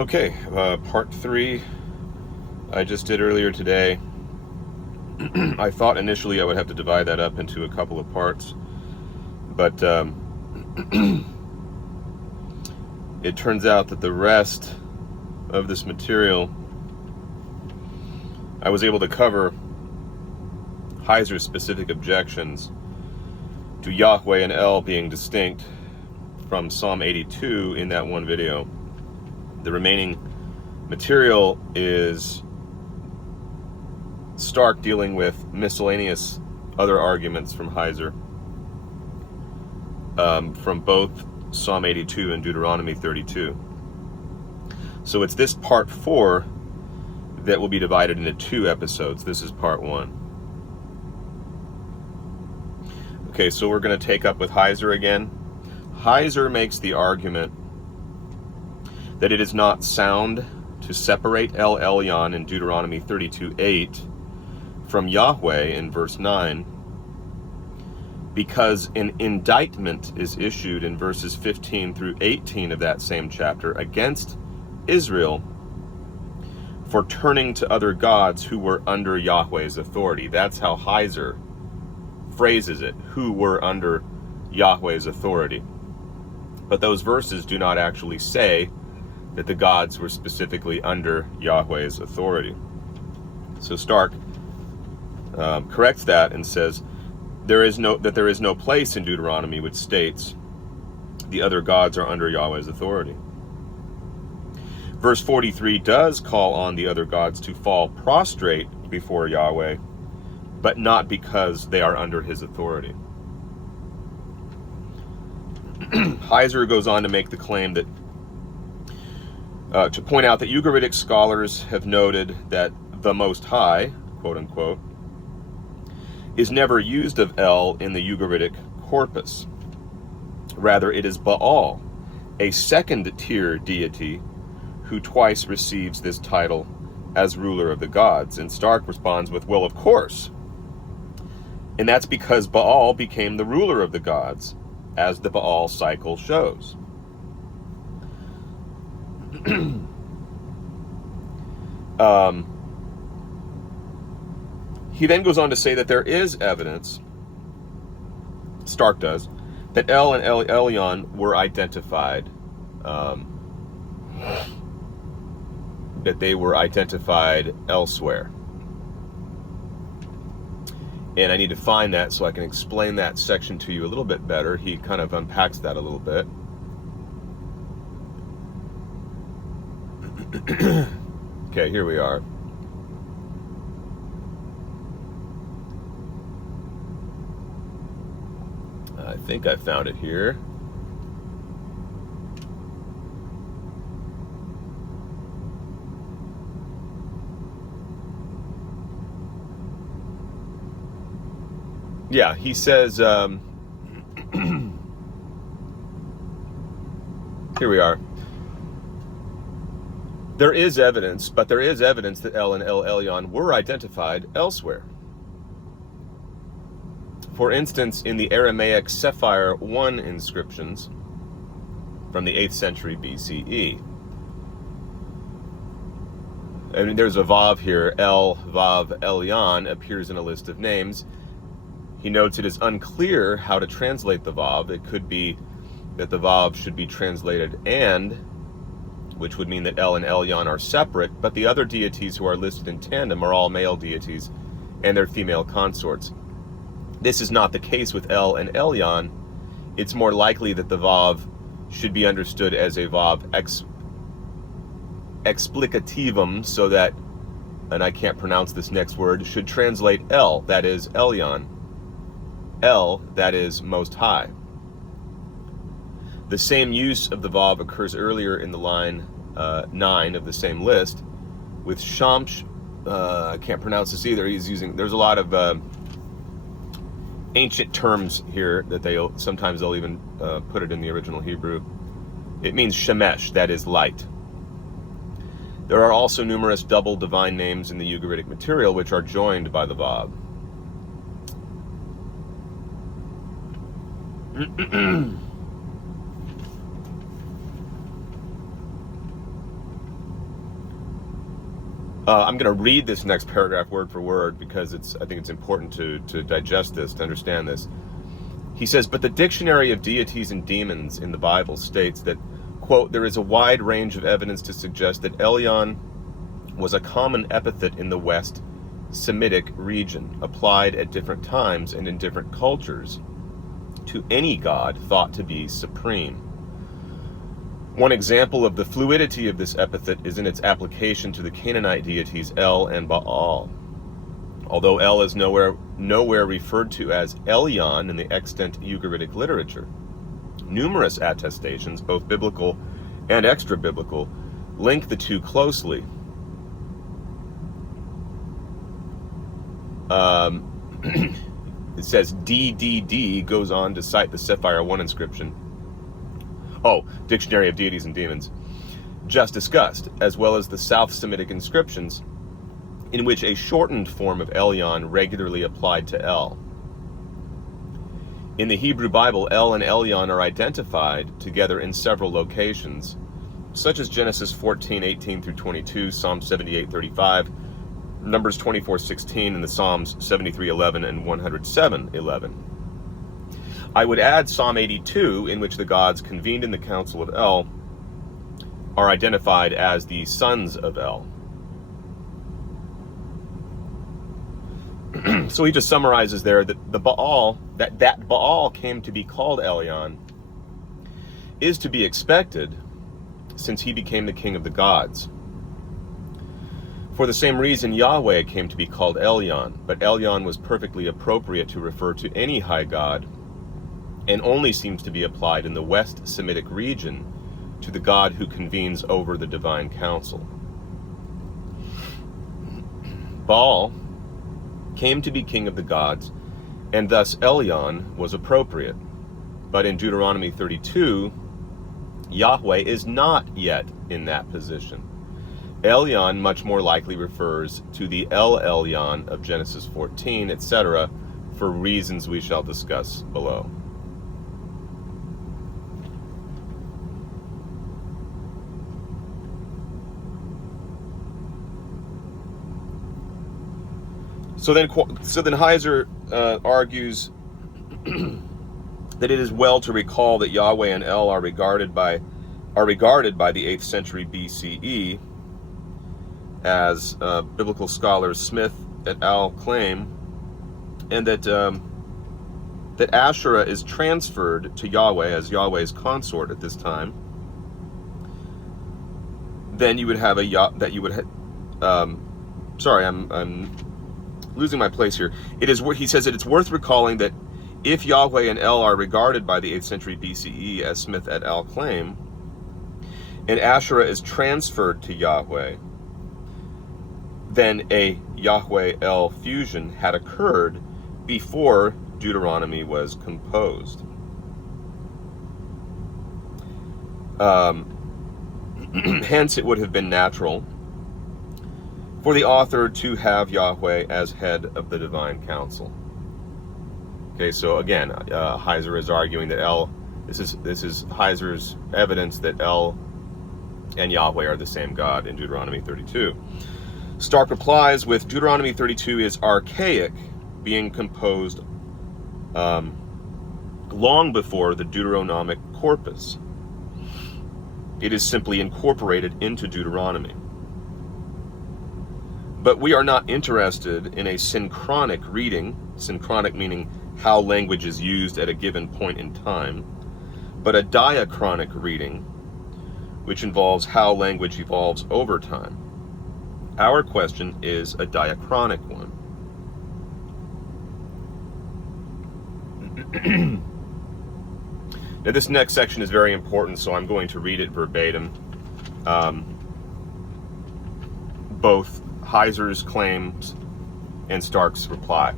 Okay, part 3 I just did earlier today. I thought initially I would have to divide that up into a couple of parts, but it turns out that the rest of this material I was able to cover Heiser's specific objections to Yahweh and El being distinct from Psalm 82 in that one video. The remaining material is Stark dealing with miscellaneous other arguments from Heiser from both Psalm 82 and Deuteronomy 32. So it's this part 4 that will be divided into 2 episodes. This is part 1. Okay, so we're going to take up with Heiser again. Heiser makes the argument that it is not sound to separate El Elyon in Deuteronomy 32:8 from Yahweh in verse 9, because an indictment is issued in verses 15 through 18 of that same chapter against Israel for turning to other gods who were under Yahweh's authority. That's how Heiser phrases it, who were under Yahweh's authority. But those verses do not actually say that the gods were specifically under Yahweh's authority. So Stark corrects that and says there is no place in Deuteronomy which states the other gods are under Yahweh's authority. Verse 43 does call on the other gods to fall prostrate before Yahweh, but not because they are under his authority. Heiser goes on to make the claim that to point out that Ugaritic scholars have noted that the Most High, quote unquote, is never used of El in the Ugaritic corpus. Rather, it is Baal, a second-tier deity, who twice receives this title as ruler of the gods. And Stark responds with, well, of course. And that's because Baal became the ruler of the gods, as the Baal cycle shows. He then goes on to say that there is evidence, Stark does, that El and El Elyon were identified, that they were identified elsewhere. And I need to find that so I can explain that section to you a little bit better. He kind of unpacks that a little bit. Okay, here we are. I think I found it here. Yeah, he says, here we are. There is evidence, but there is evidence that El and El Elyon were identified elsewhere. For instance, in the Aramaic Sephir 1 inscriptions from the 8th century BCE. And there's a Vav here, El Vav Elyon appears in a list of names. He notes it is unclear how to translate the Vav. It could be that the Vav should be translated and, which would mean that El and Elyon are separate, but the other deities who are listed in tandem are all male deities and their female consorts. This is not the case with El and Elyon. It's more likely that the Vav should be understood as a Vav explicativum, so that, and I can't pronounce this next word, should translate El, that is Elyon. El, that is Most High. The same use of the Vav occurs earlier in the line 9 of the same list, with Shamsh, I can't pronounce this either, there's a lot of ancient terms here that they'll even put it in the original Hebrew. It means Shemesh, that is light. There are also numerous double divine names in the Ugaritic material which are joined by the Vav. I'm going to read this next paragraph word for word because I think it's important to digest this, to understand this. He says, but the dictionary of deities and demons in the Bible states that, quote, there is a wide range of evidence to suggest that Elyon was a common epithet in the West Semitic region, applied at different times and in different cultures to any god thought to be supreme. One example of the fluidity of this epithet is in its application to the Canaanite deities El and Baal. Although El is nowhere referred to as Elyon in the extant Ugaritic literature, numerous attestations, both biblical and extra-biblical, link the two closely. It says DDD goes on to cite the Sapphire 1 inscription. Oh, Dictionary of Deities and Demons, just discussed, as well as the South Semitic inscriptions, in which a shortened form of Elyon regularly applied to El. In the Hebrew Bible, El and Elyon are identified together in several locations, such as Genesis 14:18 through 22, Psalm 78:35, Numbers 24:16, and the Psalms 73:11 and 107:11. I would add Psalm 82, in which the gods convened in the council of El are identified as the sons of El. So he just summarizes there that the Baal, that Baal came to be called Elyon, is to be expected since he became the king of the gods. For the same reason, Yahweh came to be called Elyon, but Elyon was perfectly appropriate to refer to any high god, and only seems to be applied in the West Semitic region to the God who convenes over the divine council. Baal came to be king of the gods, and thus Elyon was appropriate. But in Deuteronomy 32, Yahweh is not yet in that position. Elyon much more likely refers to the El Elyon of Genesis 14, etc., for reasons we shall discuss below. So then Heiser argues that it is well to recall that Yahweh and El are regarded by the 8th century BCE, as biblical scholars Smith et al. Claim, and that Asherah is transferred to Yahweh as Yahweh's consort at this time. Then you would have I'm losing my place here. He says that it's worth recalling that if Yahweh and El are regarded by the 8th century BCE, as Smith et al. Claim, and Asherah is transferred to Yahweh, then a Yahweh-El fusion had occurred before Deuteronomy was composed. Hence, it would have been natural for the author to have Yahweh as head of the divine council. Okay, so again, Heiser is arguing that this is Heiser's evidence that El and Yahweh are the same God in Deuteronomy 32. Stark replies with Deuteronomy 32 is archaic, being composed long before the Deuteronomic corpus. It is simply incorporated into Deuteronomy. But we are not interested in a synchronic reading, synchronic meaning how language is used at a given point in time, but a diachronic reading, which involves how language evolves over time. Our question is a diachronic one. Now, this next section is very important, so I'm going to read it verbatim. Both Heiser's claims and Stark's reply.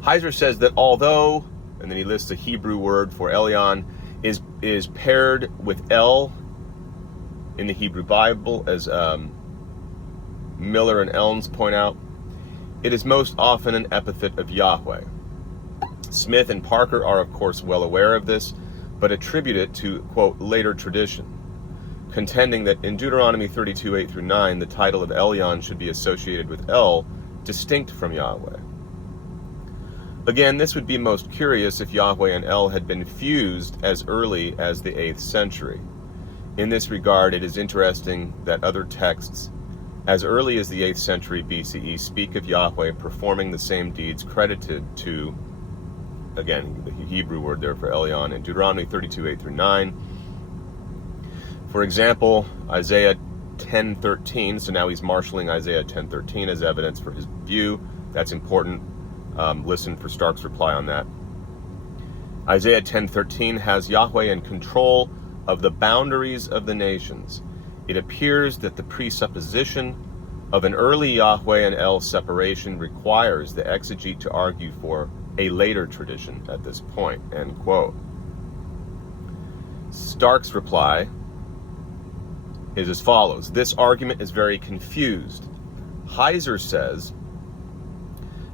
Heiser says that although, and then he lists a Hebrew word for Elyon, is paired with El in the Hebrew Bible, as Miller and Elms point out, it is most often an epithet of Yahweh. Smith and Parker are, of course, well aware of this, but attribute it to, quote, later tradition. contending that in Deuteronomy 32, 8 through 9, the title of Elyon should be associated with El, distinct from Yahweh. Again, this would be most curious if Yahweh and El had been fused as early as the 8th century. In this regard, it is interesting that other texts as early as the 8th century BCE speak of Yahweh performing the same deeds credited to, again, the Hebrew word there for Elyon, in Deuteronomy 32, 8 through 9. For example, Isaiah 10:13, so now he's marshaling Isaiah 10:13 as evidence for his view. That's important. Listen for Stark's reply on that. Isaiah 10:13 has Yahweh in control of the boundaries of the nations. It appears that the presupposition of an early Yahweh and El separation requires the exegete to argue for a later tradition at this point, end quote. Stark's reply is as follows. This argument is very confused. Heiser says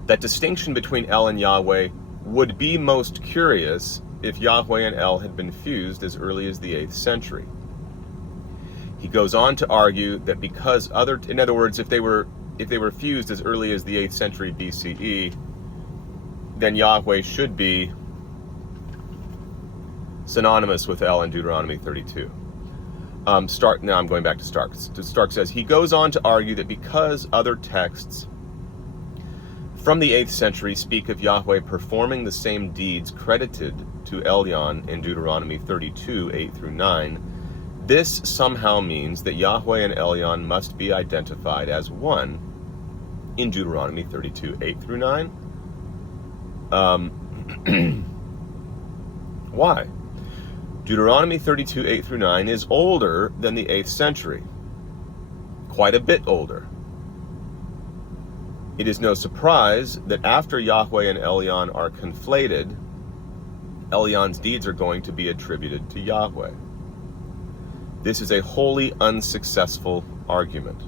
that distinction between El and Yahweh would be most curious if Yahweh and El had been fused as early as the 8th century. He goes on to argue that because in other words, if they were fused as early as the 8th century BCE, then Yahweh should be synonymous with El in Deuteronomy 32. Now I'm going back to Stark. Stark says, he goes on to argue that because other texts from the 8th century speak of Yahweh performing the same deeds credited to Elyon in Deuteronomy 32, 8 through 9, this somehow means that Yahweh and Elyon must be identified as one in Deuteronomy 32, 8 through 9. Why? Deuteronomy 32, 8 through 9 is older than the 8th century. Quite a bit older. It is no surprise that after Yahweh and Elyon are conflated, Elyon's deeds are going to be attributed to Yahweh. This is a wholly unsuccessful argument.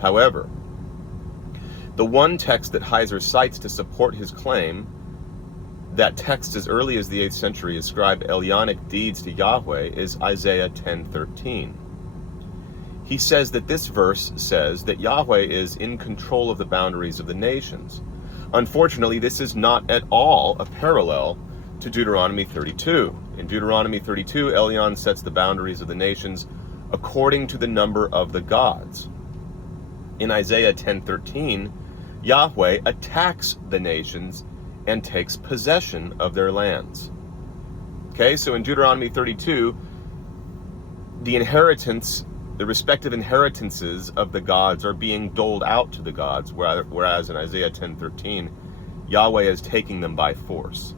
However, the one text that Heiser cites to support his claim that texts as early as the 8th century ascribe Elyonic deeds to Yahweh is Isaiah 10:13. He says that this verse says that Yahweh is in control of the boundaries of the nations. Unfortunately, this is not at all a parallel to Deuteronomy 32. In Deuteronomy 32, Elyon sets the boundaries of the nations according to the number of the gods. In Isaiah 10:13, Yahweh attacks the nations and takes possession of their lands. Okay, so in Deuteronomy 32, the respective inheritances of the gods are being doled out to the gods, whereas in Isaiah 10:13, Yahweh is taking them by force.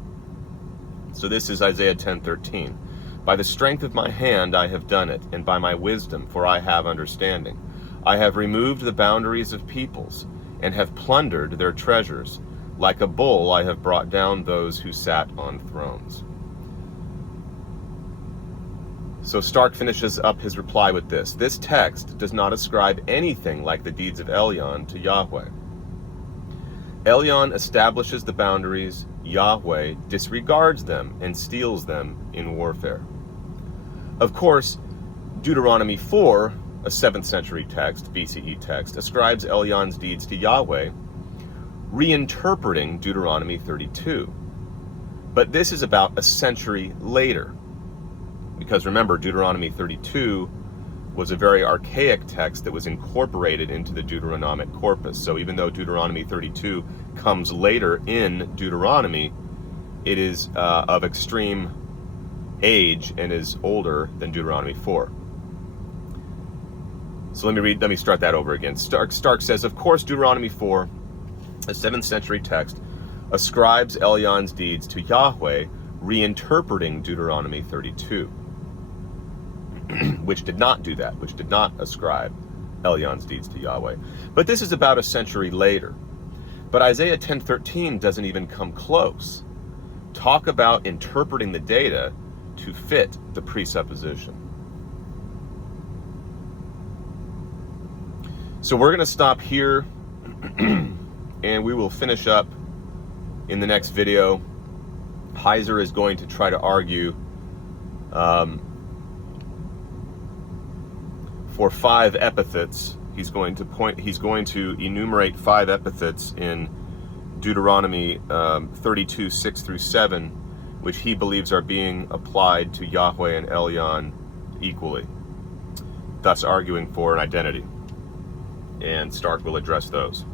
So this is Isaiah 10:13. By the strength of my hand I have done it, and by my wisdom, for I have understanding. I have removed the boundaries of peoples, and have plundered their treasures. Like a bull I have brought down those who sat on thrones. So Stark finishes up his reply with this. This text does not ascribe anything like the deeds of Elyon to Yahweh. Elyon establishes the boundaries, Yahweh disregards them and steals them in warfare. Of course, Deuteronomy 4, a 7th century text, BCE text, ascribes Elyon's deeds to Yahweh, reinterpreting Deuteronomy 32. But this is about a century later. Because remember, Deuteronomy 32 was a very archaic text that was incorporated into the Deuteronomic corpus. So even though Deuteronomy 32 comes later in Deuteronomy, it is of extreme age and is older than Deuteronomy 4. So let me start that over again. Stark says, of course, Deuteronomy 4, a 7th century text, ascribes Elyon's deeds to Yahweh, reinterpreting Deuteronomy 32, which did not do that, which did not ascribe Elyon's deeds to Yahweh. But this is about a century later. But Isaiah 10:13 doesn't even come close. Talk about interpreting the data to fit the presupposition. So we're going to stop here, and we will finish up in the next video. Heiser is going to try to argue for 5 epithets. He's going to enumerate 5 epithets in Deuteronomy 32, 6 through 7, which he believes are being applied to Yahweh and Elyon equally, thus arguing for an identity. And Stark will address those.